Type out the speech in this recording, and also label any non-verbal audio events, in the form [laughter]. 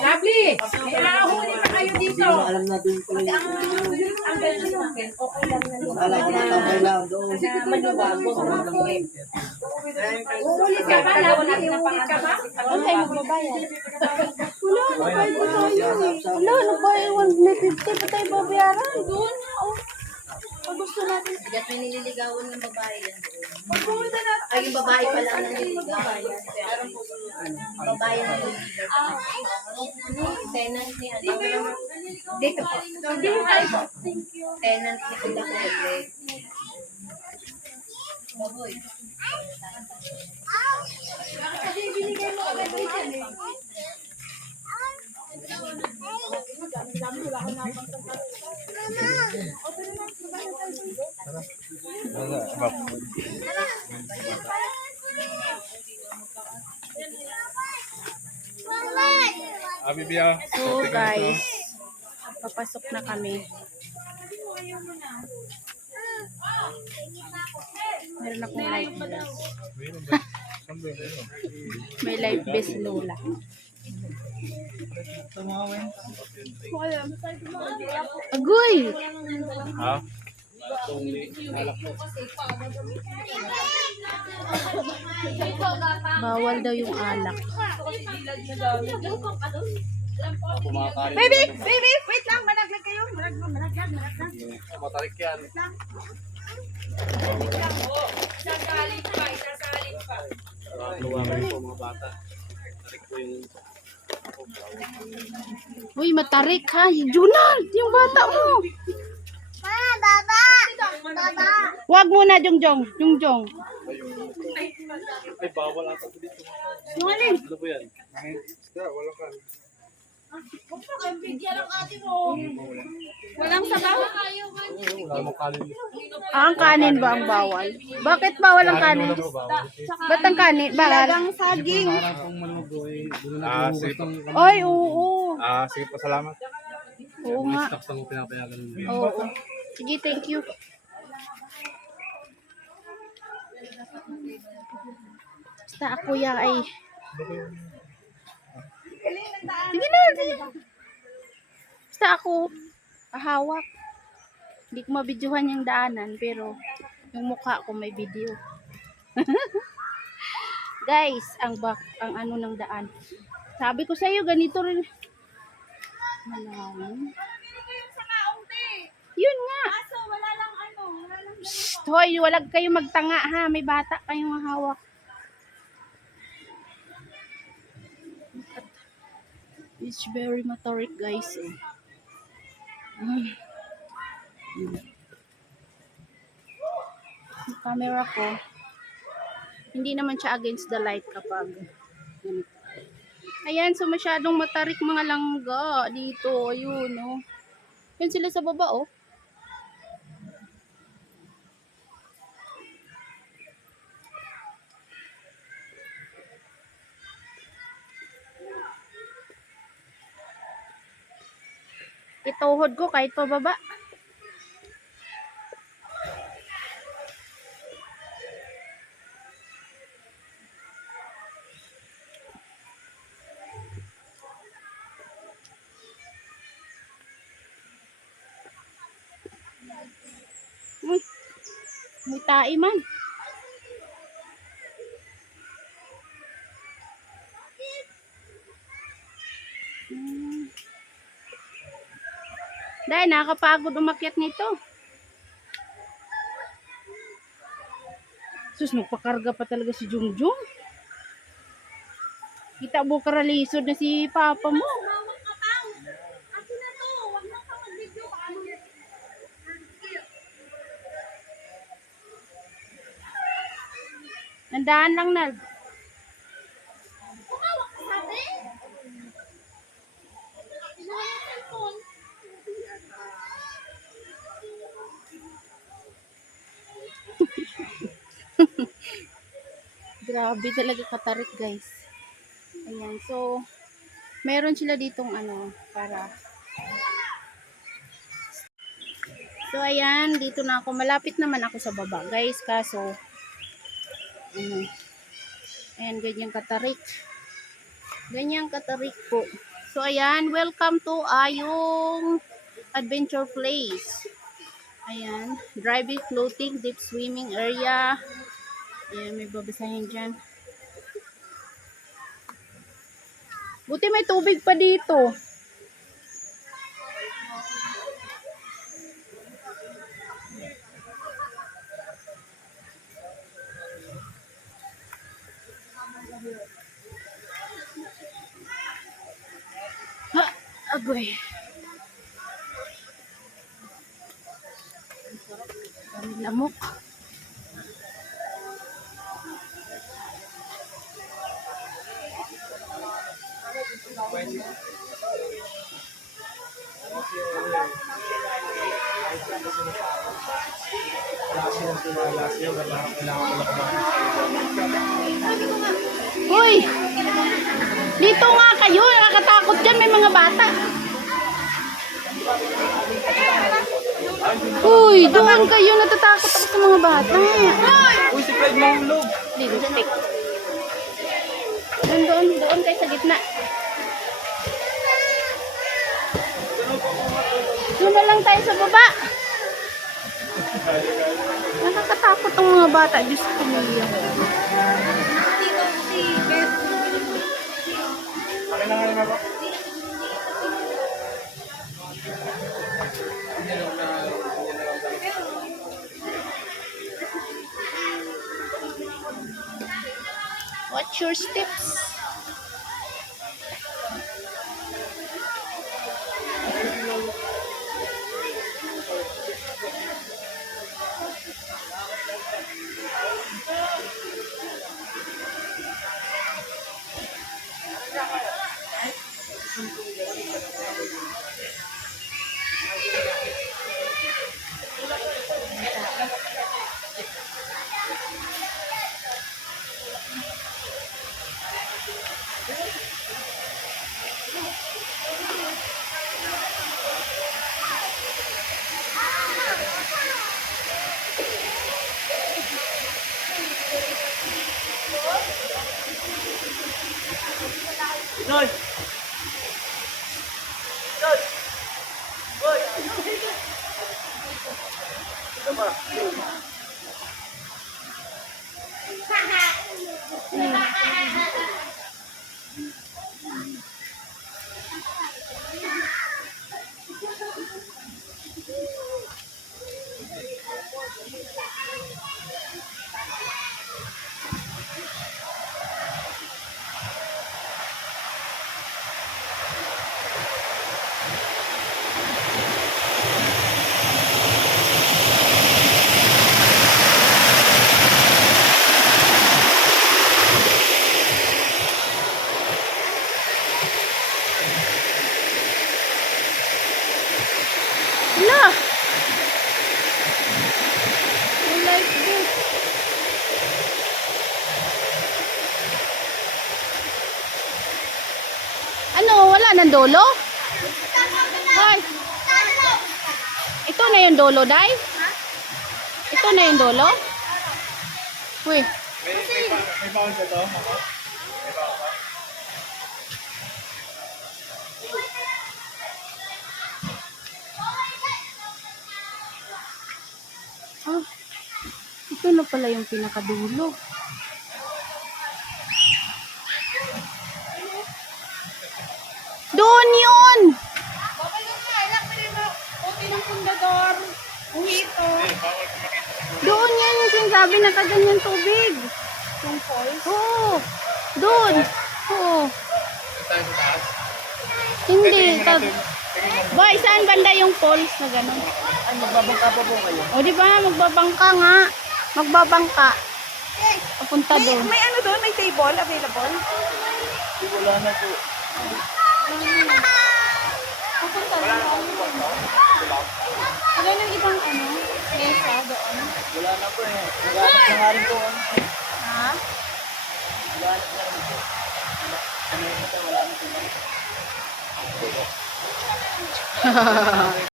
Lovely! May ahuli pa kayo dito. Alam na din ko yung Ang ganda natin. Okay lang na lumabas. alam ko tambay lang doon. Maluwago. Uulit ka ba? Lovely, uulit ka ba? Ano tayo magbabayad? Wala, nagbayad ko tayo eh. Wala, nagbayad 150 pa tayo babayaran. Doon na, oh. Gusto natin. Bigat may nililigawan ng babae yan. Ay, yung babae pa lang na nililigawan. Babae na nililigawan. Ano? Tenant ni ano? Dito po. Tenant ni Kuya Kuya. Abibia. So guys, papasok na kami. Meron akong live best. May live best Lola. Agoy! Ha? Bawal daw yung alak. Baby, baby, wait lang. Malaglag kayo. Malaglag, malaglag, malaglag. Matarik yan. Sasalin pa, sasalin pa. Luwa kayo po mga bata. Tarik po yung Uy, matarik ha. Junal, yung bata mo. Wag muna, Jongjong. Jongjong. Ay, bawal ata ito dito. Sinungaling. Ano po yan? Wala ka. Walang sabaw? Wala mo kanin. Ah, ang kanin ba ang bawal? Bakit bawal ang kanin? Ba bawal? Ba't ang kanin? Bawal? saging. Ah, sige oo. Ah, sige po, salamat. Oo nga. Oo. Sige, thank you. Basta ako ya ay... Sige na, sige. Basta ako, ahawak. Hindi ko mabidyohan yung daanan, pero yung mukha ko may video. [laughs] Guys, ang back, ang ano ng daan. Sabi ko sa iyo, ganito rin. Malalim. Yun nga. Psst, hoy, walag kayo magtanga ha. May bata kayong hawak. It's very motoric guys. Eh. Yung camera ko, hindi naman siya against the light kapag ganito. Ayan, so masyadong matarik mga langga dito. Ayun, oh. Yan sila sa baba, oh. Ituhod ko kahit pababa. Uy, may tae man. Dahil nakakapagod umakyat nito. Sus, magpakarga pa talaga si Jungjung. Kita mo karalisod na si Papa mo. Nandaan lang na. [laughs] Grabe talaga katarik guys. Ayan, so meron sila ditong ano para So ayan, dito na ako. Malapit naman ako sa baba guys, kaso ano, ayan ganyan katarik. Ganyan katarik po. So, ayan. Welcome to Ayong Adventure Place. Ayan. Driving, floating, deep swimming area. Ayan, may babasahin dyan. Buti may tubig pa dito. Ha, agoy. Dami lamok. Hoy! Dito nga kayo, nakakatakot dyan, may mga bata. Uy, doon kayo, natatakot ako sa mga bata. Uy, si Clyde mahulog. Doon, doon, doon kayo sa gitna. Doon na lang tayo sa baba. Nakakatakot ang mga bata. Diyos ko niya. Akin na nga naman ako. Watch your steps. Ala! I like this. Ano, wala nang dolo? Hoy! Ito na yung dolo, Day? Ito na yung dolo? Uy, May, may, may? Mama? May ah, ito na pala yung pinakadulo. Doon yun! Doon yan yung sinasabi na kaganyan tubig. Yung falls? Oo. Doon. Oo. Doon tayo sa taas? Hindi. Boy, saan banda yung falls na gano'n? Ay, magbabangka pa po kayo. O di ba, magbabangka nga. Magbabangka. Papunta doon. May ano doon? May table available? Wala na po. Papunta doon. Wala nang ibang ano, mesa doon. Wala na po eh. Naghanap na nga rin po. Ha? Naghanap na rin po. Ano yun ito? Wala na po.